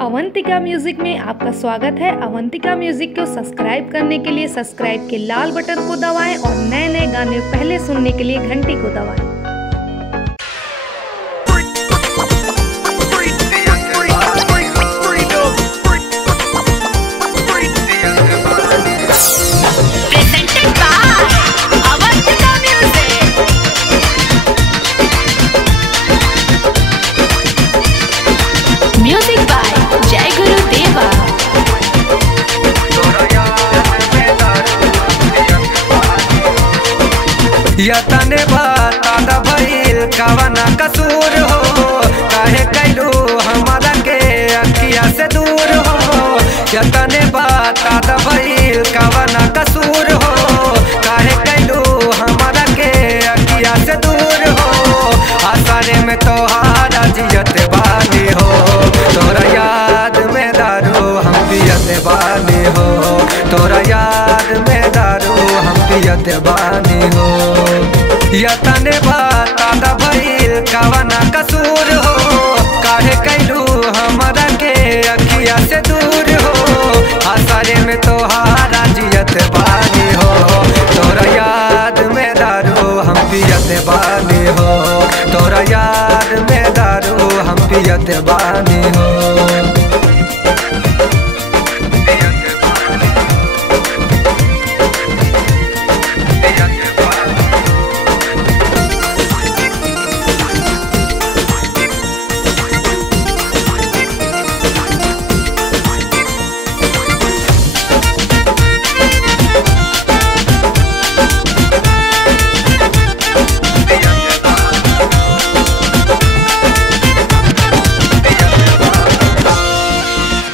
Avantika music में आपका स्वागत है। अवंतिका म्यूजिक को सब्सक्राइब करने के लिए सब्सक्राइब के लाल बटन को दबाएं और नए नए गाने पहले सुनने के लिए घंटी को दबाएं। म्यूजिक बाय जय गुरु देवा। यतने बता भइल कवना कसूर हो, काहे कैलू हमारा के अखिया से दूर हो। यतने बता भइल कवना कसूर हो, काहे कैलू हमारा के अखिया से दूर हो। आसाने में तोहारा जियत बानी हो, तोरा याद में दारू हम पियत बानी हो। तोरा याद में दारू हम पियत बानी हो। यतने बता भइल कवना कसूर हो, काहे कैलू हमरा के अखिया से दूर हो। आसारे में तोहारा जियत बानी हो, तोरा याद में दारू हम पियत बानी हो। तोरा याद में दारू हम पियत बानी हो।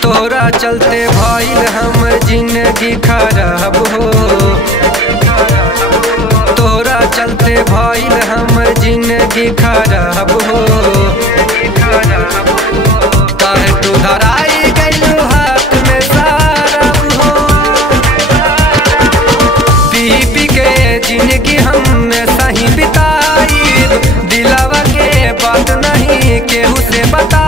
तोरा चलते भइल हमर जिंदगी खराब हो। तोरा चलते भइल हमर जिंदगी खराब हो। काहे तू धराई गइलू हाथ में शराब हो। पी पी के जिंदगी हमने सही बिताई, दिलावा के बात नहीं केहू से बताई।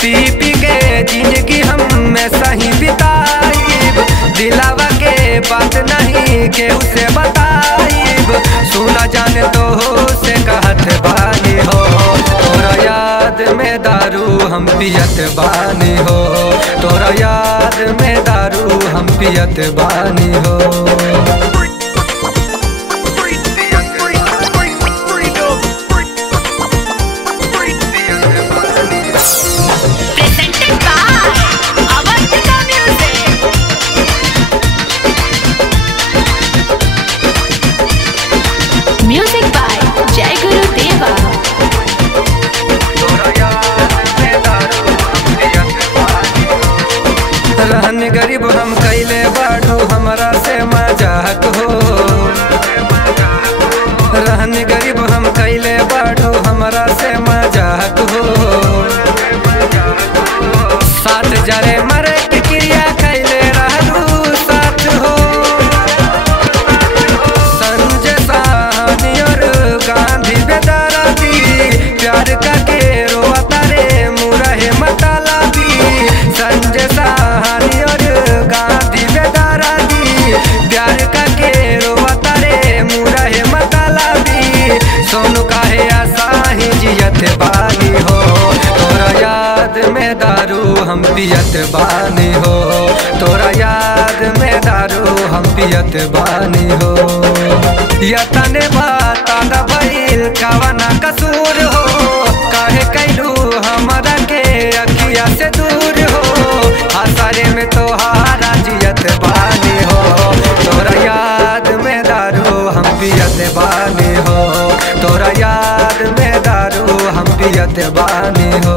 पी पी के जिंदगी हमें सही बिताईब, दिलावा के बात नहीं केहू से बताईब। सुना जाने तो से कहत बानी हो, तोरा याद में दारू हम पियत बानी हो। तोरा याद में दारू हम पियत बानी हो। म्यूजिक बाय जय गुरु देवा। रहन गरीब हम कैले बाड़ू हमरा से मजाक हो। रहन गरीब हम कैले बाड़ू हमरा से मजाक हो। साथ जरे मरे के क्रिया कैले रहलू साथ हो। संजय साहनी और गांधी बेदराती, प्यार का के रोता रे मुरहे मतलाबी। संजय साहनी और गांधी बेदराती, प्यार का के रोता रे मुरहे मतलाबी। सोनू काहे आसाही जियत बानी हो, तोरा याद में दारू हम पियत बानी हो। तोरा याद में दारू हम पियत बानी हो। यतने बता भइल कवना कसूर हो, काहे कैलू हमरा के अखिया से दूर हो। आसारे में तोहारा जियत बानी हो, तोरा याद में दारू हम पियत बानी हो। तोरा याद में दारू हम पियत बानी हो।